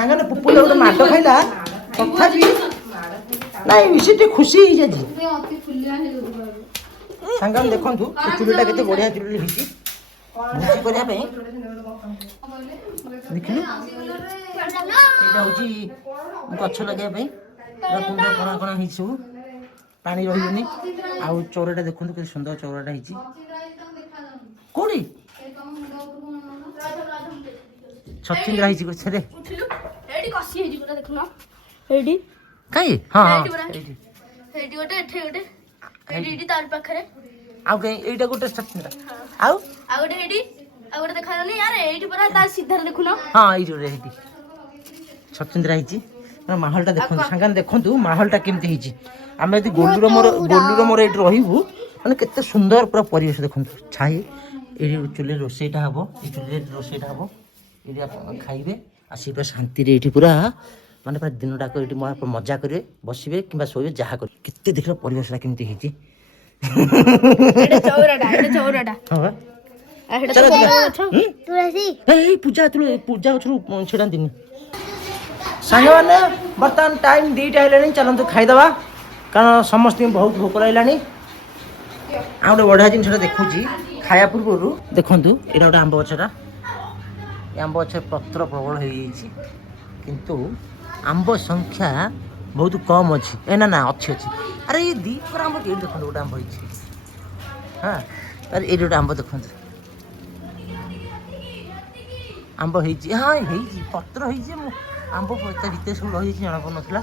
ସାଙ୍ଗରେ ପୁପୁଲ ଗୋଟେ ମାଡ଼ ଖାଇଲା ତଥାପି ନାଇଁ ବେଶୀ ଟିକେ ଖୁସି ହେଇଯାଇଛି। ସାଙ୍ଗମାନେ ଦେଖନ୍ତୁ ଚୁଲିଟା କେତେ ବଢ଼ିଆ ଚୁଲି ହେଇଛି ଭୋଜି କରିବା ପାଇଁ। ଦେଖିଲୁ ଏଇଟା ହେଉଛି ଗଛ ଲଗେଇବା ପାଇଁ କୁଣ୍ଡ କଣା କଣା ହେଇଛି ସବୁ ପାଣି ରହିବନି। ଆଉ ଚଉରାଟା ଦେଖନ୍ତୁ କେତେ ସୁନ୍ଦର ଚଉରାଟା ହେଇଛି। କୋଉଠି ଛଚିନ୍ଦ୍ରା ହେଇଛି ଗଛରେ କାଇଁ ହଁ ହଁ ଆଉ କାଇଁ ଏଇଟା ଗୋଟେ ଛଚିନ୍ଦ୍ରା ଆଉ ଗୋଟେ ଦେଖାଯାଉନି ୟାର ଏଇଠି ପୁରା ତା ସିଧାରେ ଦେଖୁନ। ହଁ ଏଇଠି ଗୋଟେ ହେଇଛି ଛଚିନ୍ଦ୍ରା ହେଇଛି। ମାହୋଲଟା ଦେଖନ୍ତୁ ସାଙ୍ଗମାନେ ଦେଖନ୍ତୁ ମାହୋଲଟା କେମିତି ହେଇଛି। ଆମେ ଯଦି ଗୋଲୁର ମୋର ଏଇଠି ରହିବୁ ମାନେ କେତେ ସୁନ୍ଦର ପୁରା ପରିବେଶ ଦେଖନ୍ତୁ। ଛାଇ ଏଇଠି ଚୁଲିରେ ରୋଷେଇଟା ହବ ଏଇ ଚୁଲିରେ ରୋଷେଇଟା ହବ ଏଇଠି ଆପଣ ଖାଇବେ ଆସିକି ପୁରା ଶାନ୍ତିରେ ଏଇଠି ପୁରା ମାନେ ପୁରା ଦିନଟାକ ଏଇଠି ମଜା କରିବେ ବସିବେ କିମ୍ବା ଶୋଇବେ ଯାହା କରିବେ। କେତେ ଦେଖିଲ ପରିବେଶଟା କେମିତି ହେଇଛି। ପୂଜା ଗଛରୁ ଛିଡ଼ାନ୍ତିନି। ସାଙ୍ଗମାନେ ବର୍ତ୍ତମାନ ଟାଇମ୍ 2ଟା ହେଲାଣି ଚାଲନ୍ତୁ ଖାଇଦେବା କାରଣ ସମସ୍ତଙ୍କୁ ବହୁତ ଭୋକ ଲାଗିଲାଣି। ଆଉ ଗୋଟେ ବଢ଼ିଆ ଜିନିଷଟା ଦେଖୁଛି ଖାଇବା ପୂର୍ବରୁ ଦେଖନ୍ତୁ ଏଇଟା ଗୋଟେ ଆମ୍ବ ଗଛଟା ଏ ଆମ୍ବ ଗଛରେ ପତ୍ର ପ୍ରବଳ ହେଇଯାଇଛି କିନ୍ତୁ ଆମ୍ବ ସଂଖ୍ୟା ବହୁତ କମ୍ ଅଛି। ନା ଅଛି ଆରେ ଏଇ ଦିପର ଆମ୍ବ ଏଇଠି ଦେଖନ୍ତୁ ଗୋଟେ ଆମ୍ବ ହେଇଛି। ହଁ ଆରେ ଏଇଠି ଗୋଟେ ଆମ୍ବ ଦେଖନ୍ତୁ ଆମ୍ବ ହେଇଛି। ହଁ ହେଇଛି ପତ୍ର ହେଇଛି ମୁଁ ଆମ୍ବ ତା ଭିତରେ ସବୁ ରହିଯାଇଛି ଜଣାପଡ଼ୁନଥିଲା।